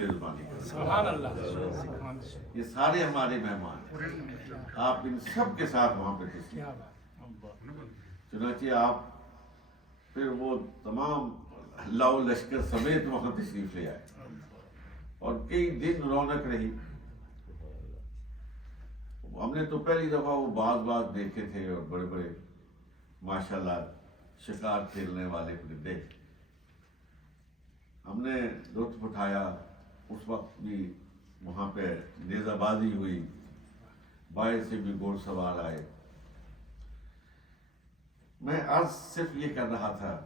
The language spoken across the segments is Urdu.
میزبانی کریں۔ سبحان اللہ، یہ سارے ہمارے مہمان ہیں، آپ ان سب کے ساتھ وہاں پہ تشریف کیا لائے۔ بات، چنانچہ آپ پھر وہ تمام لاؤ لشکر سمیت وہاں تشریف لے آئے اور کئی دن رونق رہی۔ ہم نے تو پہلی دفعہ وہ باز دیکھے تھے اور بڑے بڑے ماشاءاللہ شکار کھیلنے والے پرندے، ہم نے لطف اٹھایا۔ اس وقت بھی وہاں پہ نیزہ بازی ہوئی، باہر سے بھی گھوڑ سوار آئے۔ میں آج صرف یہ کر رہا تھا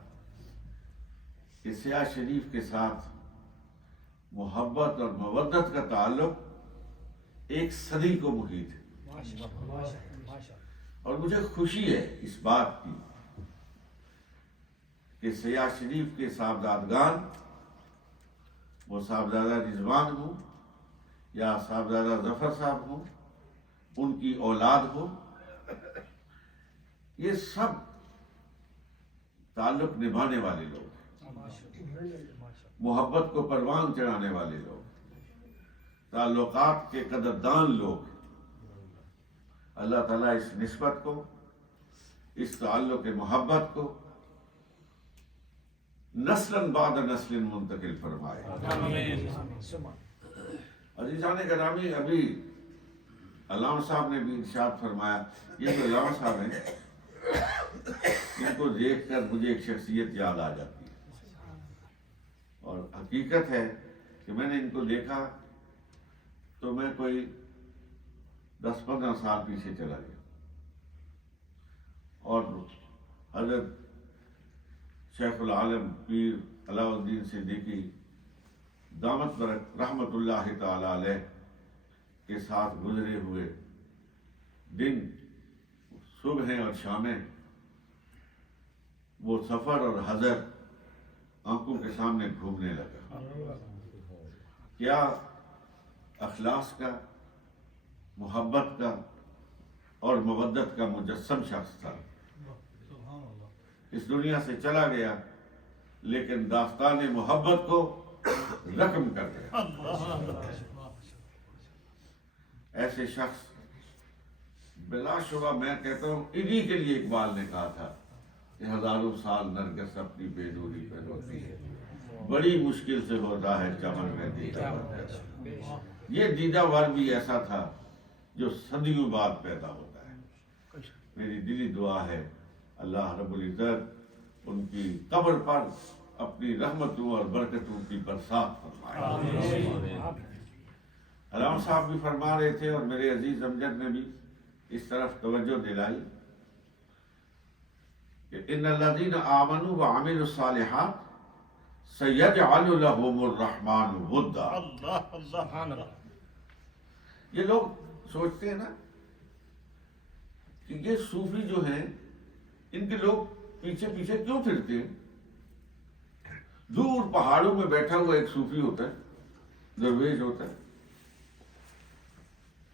کہ سیاح شریف کے ساتھ محبت اور مودت کا تعلق ایک صدی کو محیط ہے، اور مجھے خوشی ہے اس بات کی کہ سیاح شریف کے صاحبزادگان، وہ صاحبزادہ رضوان ہوں یا صاحبزادہ ظفر صاحب ہوں، ان کی اولاد ہو، یہ سب تعلق نبھانے والے لوگ ہیں، محبت کو پروان چڑھانے والے لوگ، تعلقات کے قدردان لوگ ہیں۔ اللہ تعالیٰ اس نسبت کو، اس تعلق محبت کو نسلاً بعد نسل منتقل فرمائے۔ عزیزان گرامی، ابھی علامہ صاحب نے بھی ارشاد فرمایا، یہ جو علامہ صاحب ہیں ان کو دیکھ کر مجھے ایک شخصیت یاد آ جاتی ہے، اور حقیقت ہے کہ میں نے ان کو دیکھا تو میں کوئی 10-15 سال پیچھے چلا گیا، اور حضرت شیخ العالم پیر علاء الدین صدیقی دامت رحمت اللہ تعالی علیہ کے ساتھ گزرے ہوئے دن، صبح اور شامیں، وہ سفر اور حضر آنکھوں کے سامنے گھومنے لگا۔ کیا اخلاص کا، محبت کا اور مودت کا مجسم شخص تھا۔ اس دنیا سے چلا گیا لیکن داستان محبت کو رقم کر گیا۔ ایسے شخص بلا شبہ میں کہتا ہوں انہی کے لیے اقبال نے کہا تھا کہ ہزاروں سال نرگس اپنی بے نوری پہ روتی ہے، بڑی مشکل سے ہوتا ہے چمن میں دیدہ ور۔ یہ دیدہ ور بھی ایسا تھا جو صدیوں بعد پیدا ہوتا ہے۔ میری دلی دعا ہے اللہ رب العزت ان کی قبر پر اپنی رحمتوں اور برکتوں کی برسات فرمائے۔ علامہ صاحب بھی فرما رہے تھے اور میرے عزیز امجد نے بھی اس طرف توجہ دلائی کہ ان الذین آمنوا وعملوا الصالحات سیجعل لهم الرحمن ودا۔ یہ لوگ سوچتے ہیں نا کہ یہ صوفی جو ہیں ان کے لوگ پیچھے پیچھے کیوں پھرتے ہیں؟ دور پہاڑوں میں بیٹھا ہوا ایک صوفی ہوتا ہے، درویش ہوتا ہے،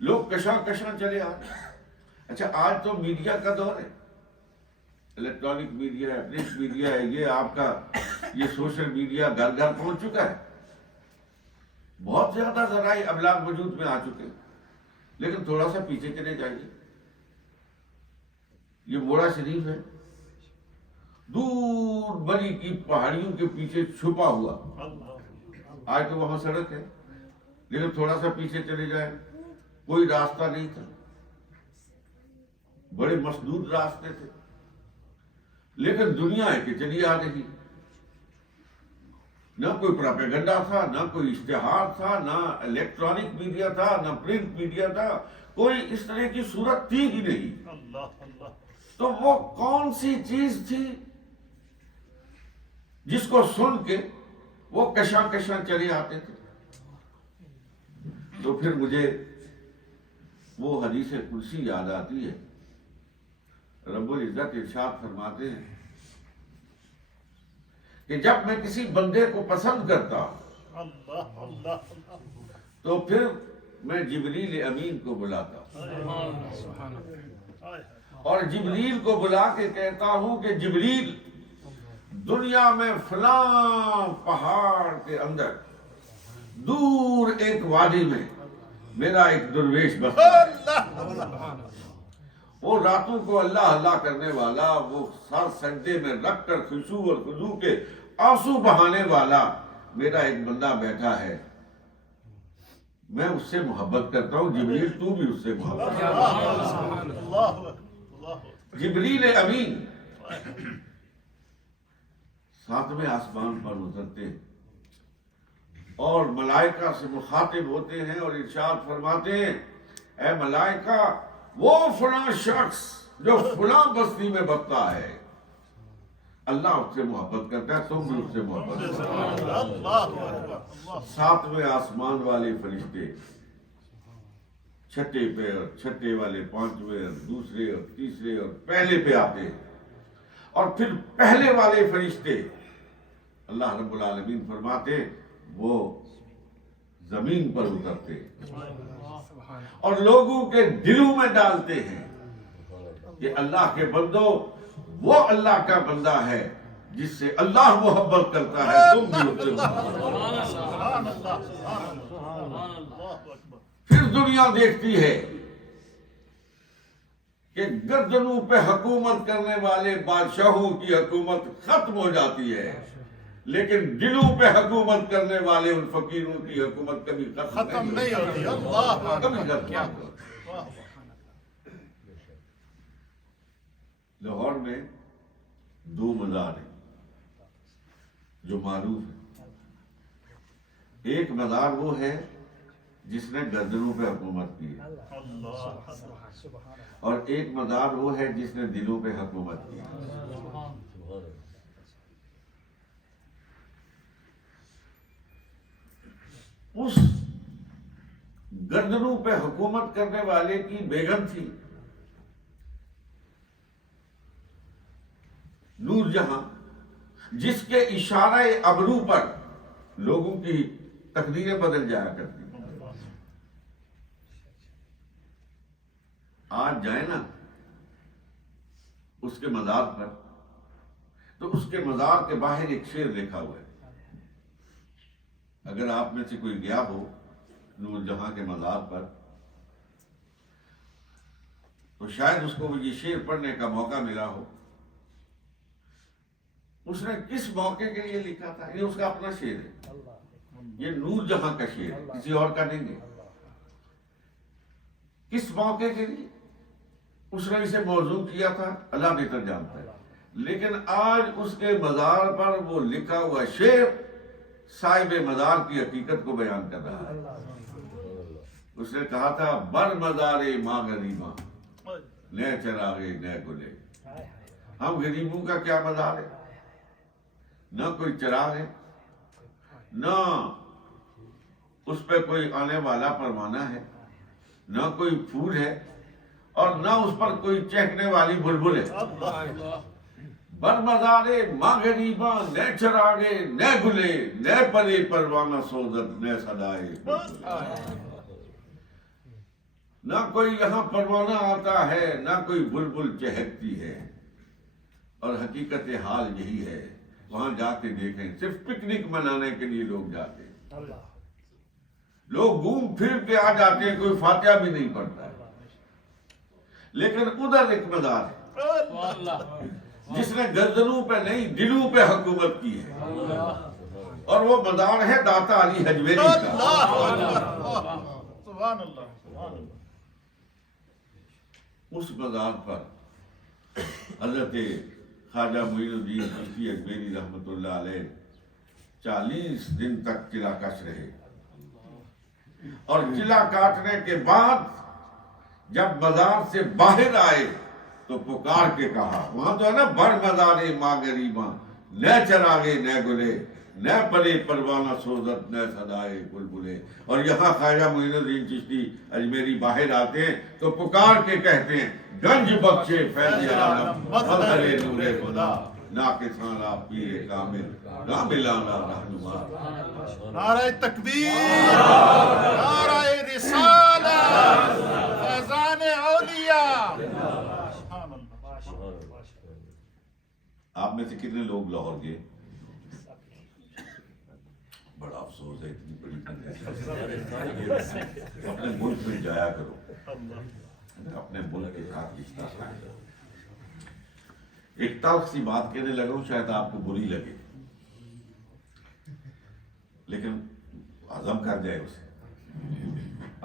لوگ کشاں کشاں چلے آتے ہیں۔ اچھا آج تو میڈیا کا دور ہے، الیکٹرانک میڈیا ہے، پرنٹ میڈیا ہے، یہ آپ کا یہ سوشل میڈیا گھر گھر پہنچ چکا ہے، بہت زیادہ ذرائع ابلاغ وجود میں آ چکے ہیں۔ لیکن تھوڑا سا پیچھے چلے جائیے، یہ موڑا شریف ہے، دور بری کی پہاڑیوں کے پیچھے چھپا ہوا، آج تو وہاں سڑک ہے، لیکن تھوڑا سا پیچھے چلے جائیں کوئی راستہ نہیں تھا، بڑے مسدود راستے تھے، لیکن دنیا ہے کہ چلی آ رہی، نہ کوئی پروپیگنڈا تھا، نہ کوئی اشتہار تھا، نہ الیکٹرانک میڈیا تھا، نہ پرنٹ میڈیا تھا، کوئی اس طرح کی صورت تھی ہی نہیں۔ تو وہ کون سی چیز تھی جس کو سن کے وہ کشاں کشاں چلے آتے تھے؟ تو پھر مجھے وہ حدیث قدسی یاد آتی ہے، رب العزت ارشاد فرماتے ہیں کہ جب میں کسی بندے کو پسند کرتا تو پھر میں جبریل امین کو بلاتا اور جبریل کو بلا کے کہتا ہوں کہ جبریل دنیا میں فلاں پہاڑ کے اندر دور ایک وادی میں میرا ایک درویش بستا ہے، وہ راتوں کو اللہ اللہ کرنے والا، وہ سر سجدے میں رکھ کر خشوع اور خضوع کے آنسو بہانے والا میرا ایک بندہ بیٹھا ہے، میں اس سے محبت کرتا ہوں۔ جبریل تو بھی اس سے محبت کرتا، جبریل امین ساتویں آسمان پر اترتے اور ملائکہ سے مخاطب ہوتے ہیں اور ارشاد فرماتے ہیں، اے ملائکہ، وہ فلاں شخص جو فلاں بستی میں بستا ہے، اللہ اس سے محبت کرتا ہے، تم بھی اس سے محبت کرتے ہو۔ ساتویں آسمان والے فرشتے چھٹے پہ اور چھٹے والے پانچویں اور دوسرے اور تیسرے اور پہلے پہ آتے ہیں، اور پھر پہلے والے فرشتے اللہ رب العالمین فرماتے وہ زمین پر اترتے اور لوگوں کے دلوں میں ڈالتے ہیں کہ اللہ کے بندو، وہ اللہ کا بندہ ہے جس سے اللہ محبت کرتا ہے، تم بھی اس سے محبت کرو۔ پھر دنیا دیکھتی ہے کہ گردنوں پہ حکومت کرنے والے بادشاہوں کی حکومت ختم ہو جاتی ہے، لیکن دلوں پہ حکومت کرنے والے ان فقیروں کی حکومت کبھی ختم نہیں ہوتی، کبھی ختم نہیں ہوتی۔ لاہور میں 2 مزار ہیں جو معروف ہیں، ایک مزار وہ ہے جس نے گردنوں پہ حکومت کی ہے، اور ایک مزار وہ ہے جس نے دلوں پہ حکومت کی ہے۔ اس گردنوں پہ حکومت کرنے والے کی بیگم تھی نور جہاں، جس کے اشارہ ابرو پر لوگوں کی تقدیریں بدل جایا کرتی۔ آج جائیں نا اس کے مزار پر تو اس کے مزار کے باہر ایک شعر لکھا ہوا ہے، اگر آپ میں سے کوئی گیا ہو نور جہاں کے مزار پر تو شاید اس کو یہ شعر پڑھنے کا موقع ملا ہو۔ اس نے کس موقع کے لیے لکھا تھا؟ یہ اس کا اپنا شعر ہے، یہ نور جہاں کا شعر ہے، کسی اور کا نہیں ہے۔ کس موقع کے لیے اس نے اسے موضوع کیا تھا اللہ بہتر جانتا ہے، لیکن آج اس کے مزار پر وہ لکھا ہوا شعر صاحب مزار کی حقیقت کو بیان کر رہا ہے۔ اس نے کہا تھا، بر مزار ماں غریباں نئے چراغے نئے گلے۔ ہم غریبوں کا کیا مزار ہے؟ نہ کوئی چراغ ہے، نہ اس پہ کوئی آنے والا پروانہ ہے، نہ کوئی پھول ہے، اور نہ اس پر کوئی چہکنے والی بلبل ہے۔ بر مزارے ماں غریباں نئے چراغے نئے گلے، نئے پرے پروانہ سوزت نئے صدائے بلبلے۔ نہ کوئی یہاں پروانہ آتا ہے، نہ کوئی بلبل چہکتی ہے، اور حقیقت حال یہی ہے۔ وہاں جا کے دیکھیں، صرف پکنک منانے کے لیے لوگ جاتے ہیں، لوگ گھوم پھر کے آ جاتے ہیں، کوئی فاتحہ بھی نہیں پڑھتا ہے، لیکن ادھر ایک مزار ہے جس نے گردنوں پہ نہیں دلوں پہ حکومت کی ہے، اور وہ مزار ہے داتا علی حجویری کا۔ اس مزار پر حضرت خواجہ معین الدین چشتی اجمیری رحمۃ اللہ علیہ 40 دن تک چلا کش رہے، اور چلا کاٹنے کے بعد جب مزار سے باہر آئے تو پکار کے کہا، وہاں تو ہے نا، بر مزارے ماں غریباں نئے چراغے نئے گلے، نئے پرے پروانہ سوزت نئے صدائے بلبلے۔ اور یہاں خواجہ معین الدین چشتی اجمیری باہر آتے ہیں تو پکار کے کہتے ہیں، گنج بخشے فیض عالم مظہر نور خدا، ناقصاں لا پیر کامل کاملانا رہنما۔ نعرہ تکبیر، نعرہ رسالت، فیضان اولیاء۔ آپ میں سے کتنے لوگ لاہور گئے؟ بڑا افسوس ہے، اتنی بڑی اپنے ملک میں جایا کرو، اپنے ملک کے ساتھ رشتہ قائم کرو۔ ایک تلخ سی بات کہنے لگا ہوں، شاید آپ کو بری لگے، لیکن ہضم کر جائے اسے۔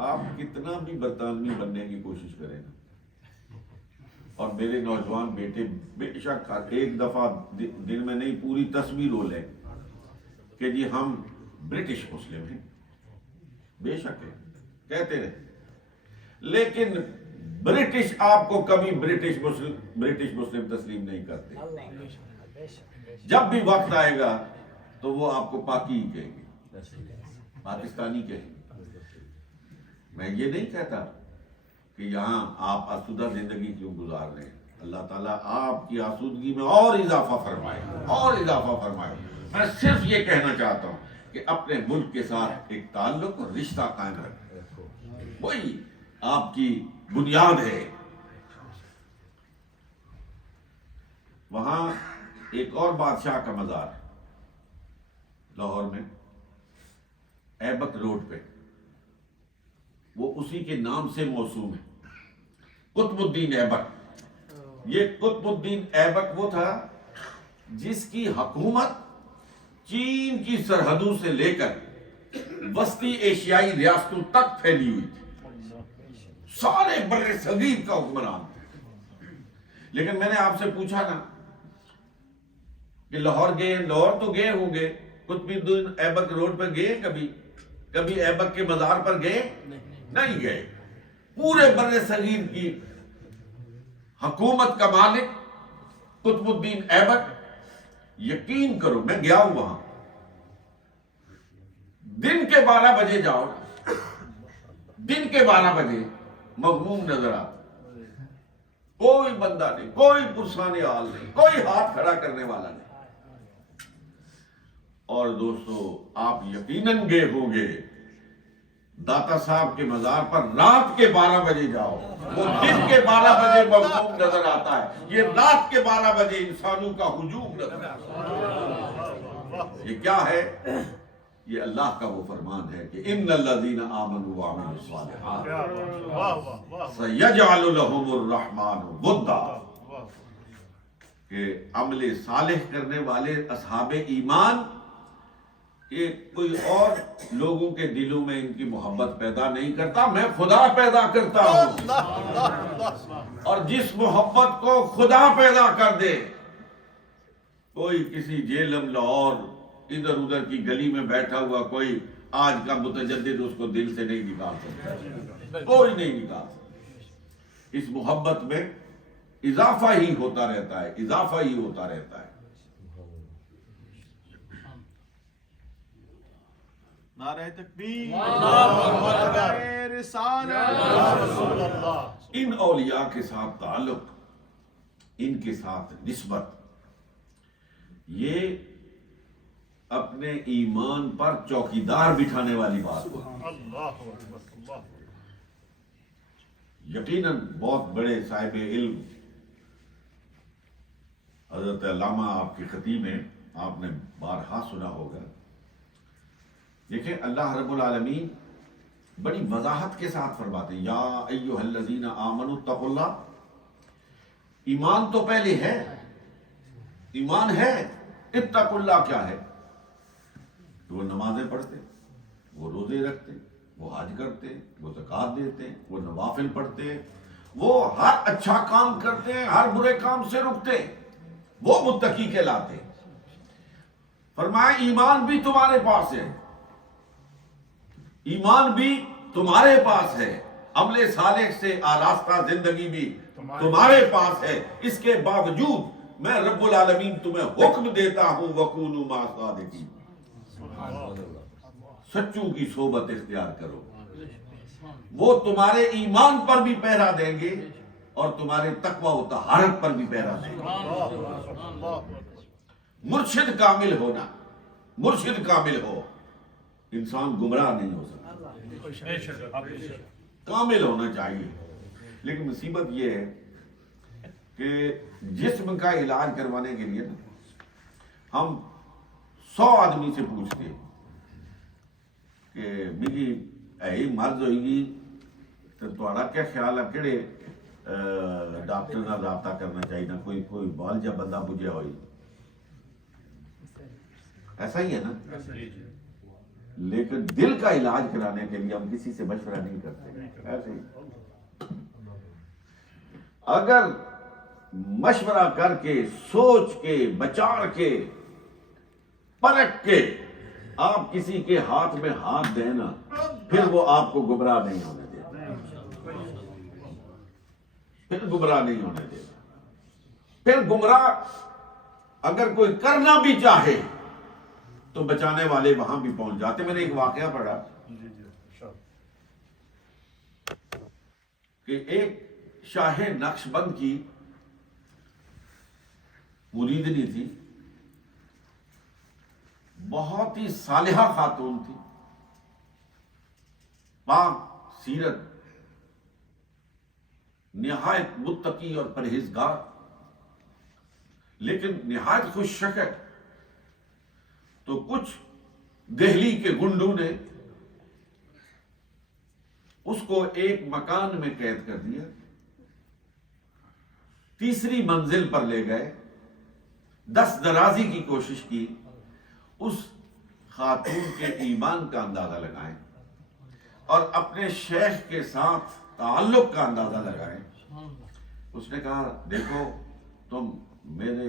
آپ کتنا بھی برطانوی بننے کی کوشش کریں نا، اور میرے نوجوان بیٹے بے شک ایک دفعہ دن میں نہیں پوری تصویر ہو لیں کہ جی ہم برٹش مسلم ہیں، بے شک ہے، کہتے رہے، لیکن برٹش آپ کو کبھی برٹش مسلم تسلیم نہیں کرتے۔ جب بھی وقت آئے گا تو وہ آپ کو پاکی ہی کہیں گے، پاکستانی کہیں گے۔ میں یہ نہیں کہتا کہ یہاں آپ آسودہ زندگی کیوں گزار رہے ہیں، اللہ تعالیٰ آپ کی آسودگی میں اور اضافہ فرمائے، اور اضافہ فرمائے۔ میں صرف یہ کہنا چاہتا ہوں کہ اپنے ملک کے ساتھ ایک تعلق اور رشتہ قائم رکھیں، وہی آپ کی بنیاد ہے۔ وہاں ایک اور بادشاہ کا مزار لاہور میں، ایبک روڈ پہ، وہ اسی کے نام سے موسوم ہے، قطب الدین ایبک۔ یہ قطب الدین ایبک وہ تھا جس کی حکومت چین کی سرحدوں سے لے کر وسطی ایشیائی ریاستوں تک پھیلی ہوئی تھی، سارے بر صغیر کا حکمران تھا۔ لیکن میں نے آپ سے پوچھا نا کہ لاہور گئے، لاہور تو گئے ہوں گے، قطب الدین ایبک روڈ پر گئے کبھی ایبک کے مزار پر گئے؟ نہیں گئے۔ پورے بر صغیر کی حکومت کا مالک قطب الدین ایبک، یقین کرو میں گیا ہوں وہاں، دن کے 12 بجے جاؤ، دن کے 12 بجے مغموم نظر آتا، کوئی بندہ نہیں، کوئی پرسان حال نہیں، کوئی ہاتھ کھڑا کرنے والا نہیں۔ اور دوستو آپ یقیناً گئے ہوں گے، داتا صاحب کے مزار پر رات کے 12 بجے جاؤ، وہ دن کے 12 بجے مغموم نظر آتا ہے، یہ رات کے 12 بجے انسانوں کا ہجوم نظر آتا ہے۔ یہ کیا ہے؟ یہ اللہ کا وہ فرمان ہے کہ ان الذین آمنوا وعملوا الصالحات سیجعل لهم الرحمن ودا، کہ عمل صالح کرنے والے اصحاب ایمان، یہ کوئی اور لوگوں کے دلوں میں ان کی محبت پیدا نہیں کرتا، میں خدا پیدا کرتا ہوں، اور جس محبت کو خدا پیدا کر دے، کوئی کسی جیلم لاہور ادھر ادھر کی گلی میں بیٹھا ہوا کوئی آج کا متجدد اس کو دل سے نہیں نکال سکتا، کوئی نہیں نکال سکتا۔ اس محبت میں اضافہ ہی ہوتا رہتا ہے، اضافہ ہی ہوتا رہتا ہے۔ نعرہ تکبیر، نعرہ رسالت، یا رسول اللہ۔ ان اولیاء کے ساتھ تعلق، ان کے ساتھ نسبت، یہ اپنے ایمان پر چوکیدار بٹھانے والی بات ہے۔ اللہ اکبر، اللہ۔ یقیناً بہت بڑے صاحب علم حضرت علامہ آپ کے خطیب ہیں، آپ نے بارہا سنا ہوگا۔ دیکھیں اللہ رب العالمین بڑی وضاحت کے ساتھ فرماتے ہیں، یا ایھا الذین آمنوا اتقوا اللہ۔ ایمان تو پہلے ہے، ایمان ہے، اتقوا اللہ کیا ہے؟ وہ نمازیں پڑھتے، وہ روزے رکھتے، وہ حج کرتے، وہ زکوٰۃ دیتے، وہ نوافل پڑھتے، وہ ہر اچھا کام کرتے ہیں، ہر برے کام سے رکتے، وہ متقی کہلاتے۔ فرمایا ایمان بھی تمہارے پاس ہے، ایمان بھی تمہارے پاس ہے، عمل صالح سے آراستہ زندگی بھی تمہارے پاس ہے، اس کے باوجود میں رب العالمین تمہیں حکم دیتا ہوں وَكُونُوا مَعَ الصَّادِقِينَ، سچوں کی صحبت اختیار کرو۔ وہ تمہارے ایمان پر بھی پہرا دیں گے اور تمہارے تقوی و طہارت پر بھی پہرا دیں گے۔ مرشد کامل ہونا، مرشد کامل ہو، انسان گمراہ نہیں ہو سکتا، کامل ہونا چاہیے۔ لیکن مصیبت یہ ہے کہ جسم کا علاج کروانے کے لیے نا ہم 100 آدمی سے پوچھتے ہیں کہ میری ایہی مرض ہوئی گی تو تھوڑا کیا خیال ہے کہڑے ڈاکٹر نال رابطہ کرنا چاہیے نہ کوئی بال جا بندہ بجھیا ہوئی ایسا ہی ہے نا. لیکن دل کا علاج کرانے کے لیے ہم کسی سے مشورہ نہیں کرتے. ایسے ہی اگر مشورہ کر کے سوچ کے بچار کے پرکھ کے آپ کسی کے ہاتھ میں ہاتھ دینا پھر وہ آپ کو گمراہ نہیں ہونے دینا. پھر گمراہ نہیں ہونے دینا. پھر گمراہ اگر کوئی کرنا بھی چاہے تو بچانے والے وہاں بھی پہنچ جاتے. میں نے ایک واقعہ پڑھا کہ ایک شاہ نقش بند کی مریدنی تھی, بہت ہی صالحہ خاتون تھی, پاک سیرت, نہایت متقی اور پرہیزگار, لیکن نہایت خوش شکل. تو کچھ دہلی کے گنڈوں نے اس کو ایک مکان میں قید کر دیا, تیسری منزل پر لے گئے, دست درازی کی کوشش کی, اس خاتون کے ایمان کا اندازہ لگائیں اور اپنے شیخ کے ساتھ تعلق کا اندازہ لگائیں. اس نے کہا دیکھو تم میرے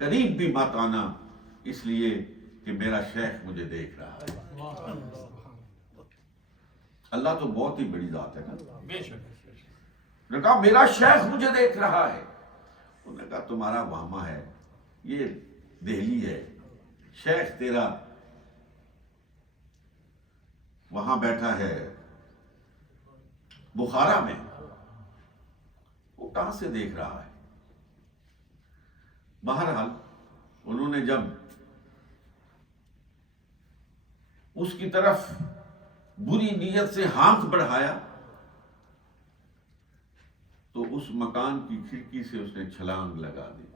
قریب بھی مت آنا اس لیے کہ میرا شیخ مجھے دیکھ رہا ہے. اللہ تو بہت ہی بڑی ذات ہے نا. نے کہا میرا شیخ مجھے دیکھ رہا ہے. انہوں نے کہا تمہارا وہمہ ہے, یہ دہلی ہے, شیخ تیرا وہاں بیٹھا ہے بخارا میں, وہ کہاں سے دیکھ رہا ہے. بہرحال انہوں نے جب اس کی طرف بری نیت سے ہاتھ بڑھایا تو اس مکان کی کھڑکی سے اس نے چھلانگ لگا دی,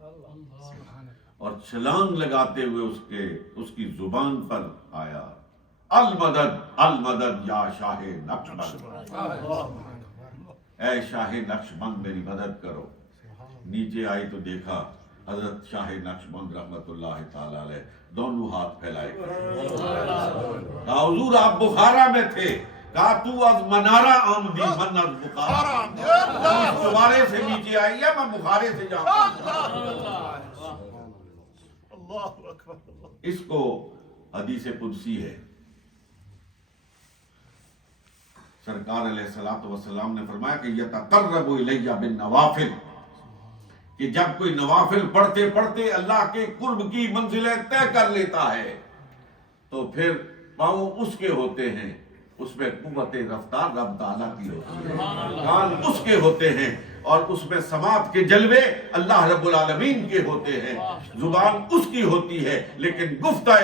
اور چھلانگ لگاتے ہوئے اس کی زبان پر آیا المدد المدد یا شاہ نقش بند, اے شاہ نقش بند میری مدد کرو. نیچے آئی تو دیکھا حضرت شاہ نقش بند رحمت اللہ تعالی علیہ دونوں ہاتھ پھیلائے. کہا حضور آپ بخارا میں تھے, کہا تو از منارہ آمدی من از بخارا, اس دوبارے سے نیچے آئی ہے, میں بخارے سے جاتا ہوں. اس کو حدیث قدسی ہے, سرکار علیہ الصلوۃ والسلام نے فرمایا کہ یتقرب الی بالنوافل, کہ جب کوئی نوافل پڑھتے پڑھتے اللہ کے قرب کی منزلیں طے کر لیتا ہے تو پھر پاؤں اس کے ہوتے ہیں, اس میں قوت رفتار رب تعالیٰ کی ہوتی ہے, کان اس کے ہوتے ہیں, اور اس میں سماعت کے جلوے اللہ رب العالمین کے ہوتے ہیں, زبان اس کی ہوتی ہے, لیکن گفتہ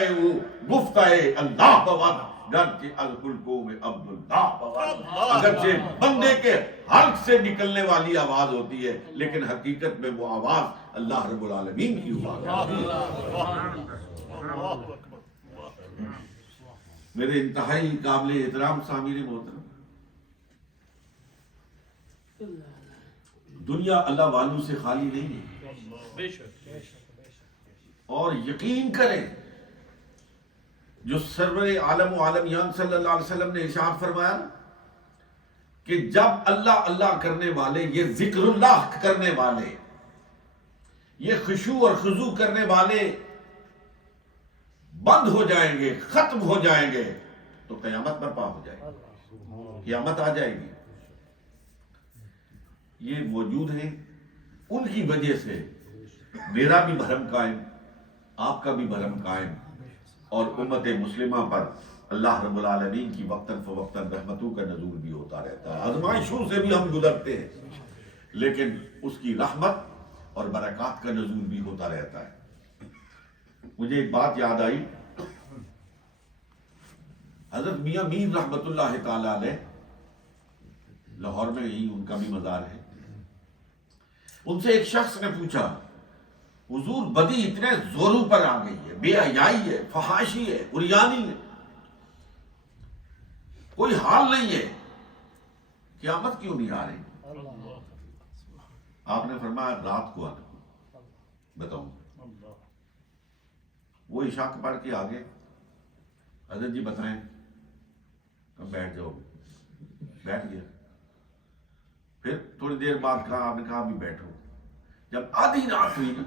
اللہ بواد گرچہ الکلکو میں عبداللہ بواد, اگرچہ بندے کے حلق سے نکلنے والی آواز ہوتی ہے لیکن حقیقت میں وہ آواز اللہ رب العالمین کی آواز ہے. میرے انتہائی قابل احترام سامعین محترم, دنیا اللہ والوں سے خالی نہیں ہے, اور یقین کریں جو سرور عالم و عالمیان صلی اللہ علیہ وسلم نے ارشاد فرمایا کہ جب اللہ اللہ کرنے والے, یہ ذکر اللہ کرنے والے, یہ خشوع اور خضوع کرنے والے بند ہو جائیں گے, ختم ہو جائیں گے تو قیامت برپا ہو جائے گی, قیامت آ جائے گی. یہ موجود ہیں, ان کی وجہ سے میرا بھی بھرم قائم, آپ کا بھی بھرم قائم, اور امت مسلمہ پر اللہ رب العالمین کی وقتاً فوقتاً رحمتوں کا نزول بھی ہوتا رہتا ہے. آزمائشوں سے بھی ہم گزرتے ہیں لیکن اس کی رحمت اور برکات کا نزول بھی ہوتا رہتا ہے. مجھے ایک بات یاد آئی, حضرت میاں میر رحمت اللہ تعالی علیہ, لاہور میں ہی ان کا بھی مزار ہے. ان سے ایک شخص نے پوچھا حضور بدی اتنے زوروں پر آ گئی ہے, بے حیائی ہے, فحاشی ہے, عریانی ہے, کوئی حال نہیں ہے، قیامت کیوں نہیں آ رہی؟ آپ نے فرمایا رات کو آنا، بتاؤں وہ عشاء کے پڑھ کے آگے حضرت جی بتائیں، اب بیٹھ جاؤ، بیٹھ گیا۔ پھر تھوڑی دیر بعد کہا، آپ نے کہا ابھی بیٹھو۔ جب آدھی رات ہوئی نا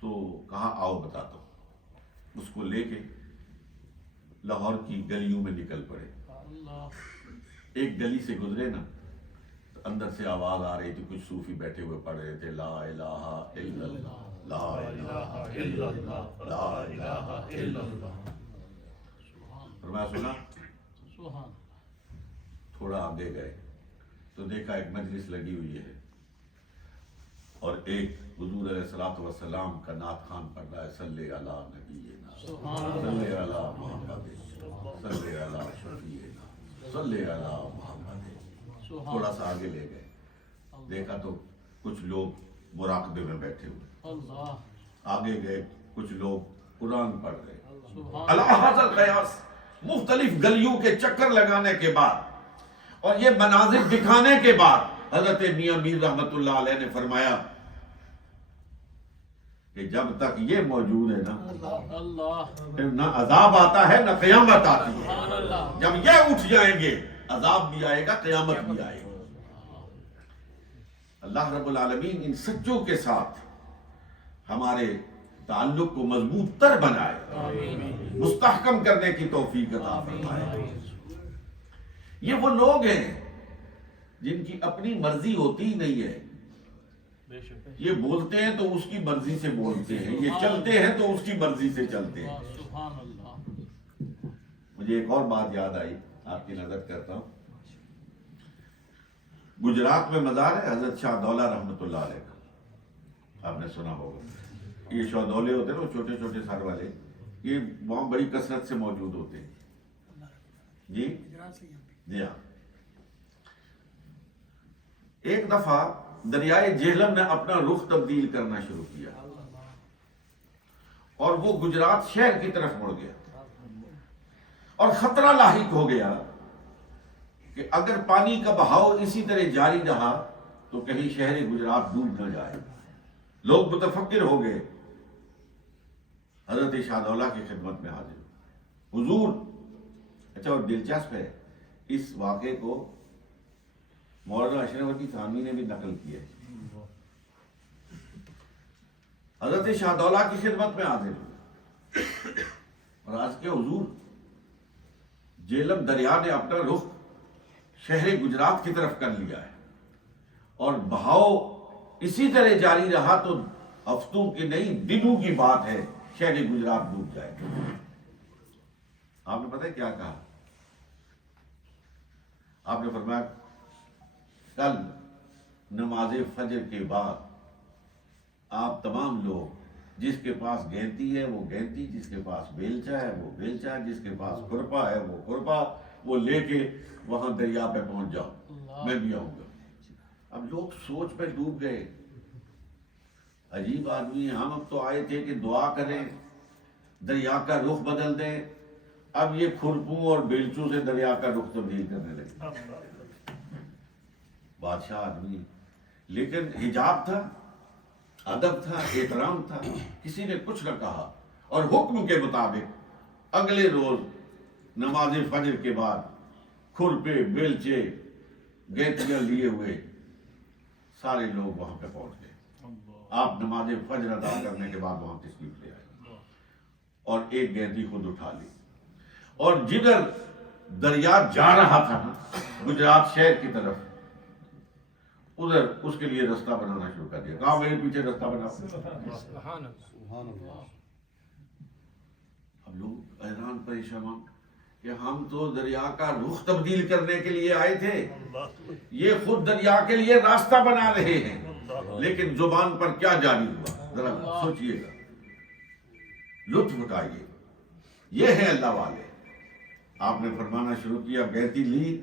تو کہا آؤ بتاتا ہوں۔ اس کو لے کے لاہور کی گلیوں میں نکل پڑے۔ ایک گلی سے گزرے نا تو اندر سے آواز آ رہی تھی، کچھ صوفی بیٹھے ہوئے پڑھ رہے تھے، لا الہ الا اللہ، لا الہ الا اللہ، لا الہ الا اللہ۔ فرمایا سنا؟ تھوڑا آگے گئے تو دیکھا ایک مجلس لگی ہوئی ہے اور ایک حضور علیہ الصلوۃ والسلام کا نعت خوان پڑھ رہا ہے، صلی علی نبینا، صلی علی محمد، صلی علی شفیعنا، صلی علی محمد۔ تھوڑا سا آگے لے گئے، دیکھا تو کچھ لوگ مراقبے میں بیٹھے ہوئے، آگے گئے کچھ لوگ قرآن پڑھ رہے۔ علی ھذا القیاس مختلف گلیوں کے چکر لگانے کے بعد اور یہ مناظر دکھانے کے بعد حضرت میاں میر رحمت اللہ علیہ نے فرمایا کہ جب تک یہ موجود ہے نا، پھر نہ عذاب آتا ہے نہ قیامت آتی ہے۔ جب یہ اٹھ جائیں گے عذاب بھی آئے گا، قیامت بھی آئے گا۔ اللہ رب العالمین ان سچوں کے ساتھ ہمارے تعلق کو مضبوط تر بنائے، مستحکم کرنے کی توفیق عطا فرمائے۔ یہ وہ لوگ ہیں جن کی اپنی مرضی ہوتی ہی نہیں ہے، یہ بولتے ہیں تو اس کی مرضی سے بولتے ہیں، یہ چلتے ہیں تو اس کی مرضی سے چلتے ہیں۔ مجھے ایک اور بات یاد آئی، آپ کی نظر کرتا ہوں۔ گجرات میں مزار ہے حضرت شاہ دولہ رحمت اللہ علیہ کا، آپ نے سنا ہوگا۔ یہ شاہ دولے ہوتے ہیں نا، چھوٹے چھوٹے سر والے، یہ وہاں بڑی کثرت سے موجود ہوتے ہیں۔ جی جی ہاں۔ ایک دفعہ دریائے جہلم نے اپنا رخ تبدیل کرنا شروع کیا اور وہ گجرات شہر کی طرف مڑ گیا، اور خطرہ لاحق ہو گیا کہ اگر پانی کا بہاؤ اسی طرح جاری رہا تو کہیں شہر گجرات ڈوب نہ جائے۔ لوگ متفکر ہو گئے، حضرت شاہ دولہ کی خدمت میں حاضر، حضور۔ اچھا، اور دلچسپ ہے اس واقعے کو مولانا اشرف علی تھانوی نے بھی نقل کیا ہے۔ حضرت شاہ دولہ کی خدمت میں حاضر ہوئے اور آج کے حضور، جہلم دریا نے اپنا رخ شہر گجرات کی طرف کر لیا ہے اور بہاؤ اسی طرح جاری رہا تو ہفتوں کی نہیں دنوں کی بات ہے، شہر گجرات ڈوب جائے گا۔ آپ نے پتہ ہے کیا کہا؟ آپ نے فرمایا کل نماز فجر کے بعد آپ تمام لوگ، جس کے پاس گینتی ہے وہ گینتی، جس کے پاس بیلچا ہے وہ بیلچا، جس کے پاس کھرپا ہے وہ کھرپا، وہ لے کے وہاں دریا پہ پہنچ جاؤ، میں بھی آؤں گا۔ اب لوگ سوچ پہ ڈوب گئے، عجیب آدمی ہیں، ہم اب تو آئے تھے کہ دعا کریں، دریا کا رخ بدل دیں، اب یہ کھرپوں اور بیلچوں سے دریا کا رخ تبدیل کرنے لگے۔ بادشاہ آدمی، لیکن حجاب تھا، ادب تھا، احترام تھا، کسی نے کچھ نہ کہا، اور حکم کے مطابق اگلے روز نماز فجر کے بعد کھرپے، بیلچے، گینتیاں لیے ہوئے سارے لوگ وہاں پہ پہنچ گئے۔ آپ نماز فجر ادا کرنے کے بعد وہاں تشریف لے آئے اور ایک گینتی خود اٹھا لی، اور جدھر دریا جا رہا تھا نا گجرات شہر کی طرف، ادھر اس کے لیے رستہ بنانا شروع کر دیا۔ کہاں میرے پیچھے رستہ بنا۔ اب لوگ حیران پریشان کہ ہم تو دریا کا رخ تبدیل کرنے کے لیے آئے تھے، یہ خود دریا کے لیے راستہ بنا رہے ہیں، لیکن زبان پر کیا جاری ہوا ذرا سوچئے گا، لطف اٹھائیے۔ یہ ہے اللہ والے۔ آپ نے فرمانا شروع کیا، گہتی لی،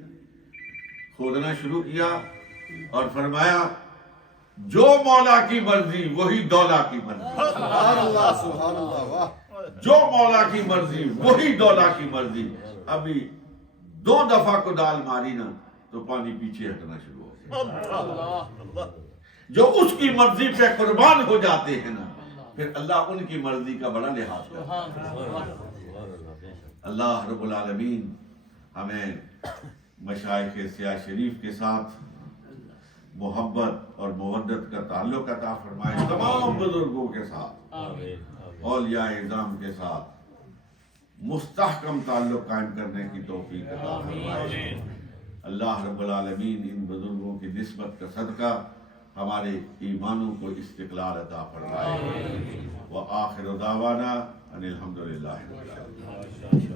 کھودنا شروع کیا اور فرمایا جو مولا کی مرضی وہی دولا کی مرضی، سبحان اللہ، سبحان اللہ، واہ، جو مولا کی مرضی وہی دولا کی مرضی۔ ابھی 2 دفعہ کدال ماری نا تو پانی پیچھے ہٹنا شروع ہو گیا. اللہ جو اس کی مرضی پہ قربان ہو جاتے ہیں نا پھر اللہ ان کی مرضی کا بڑا لحاظ کرتا ہے. اللہ رب العالمین ہمیں مشائخ سیاہ شریف کے ساتھ محبت اور مودت کا تعلق عطا فرمائے. تمام بزرگوں کے ساتھ اولیاء اعظام کے ساتھ مستحکم تعلق قائم کرنے کی توفیق عطا فرمائے. اللہ رب العالمین ان بزرگوں کی نسبت کا صدقہ ہمارے ایمانوں کو استقلال عطا فرمائے. وآخر دعوانا ان الحمدللہ رب العالمین.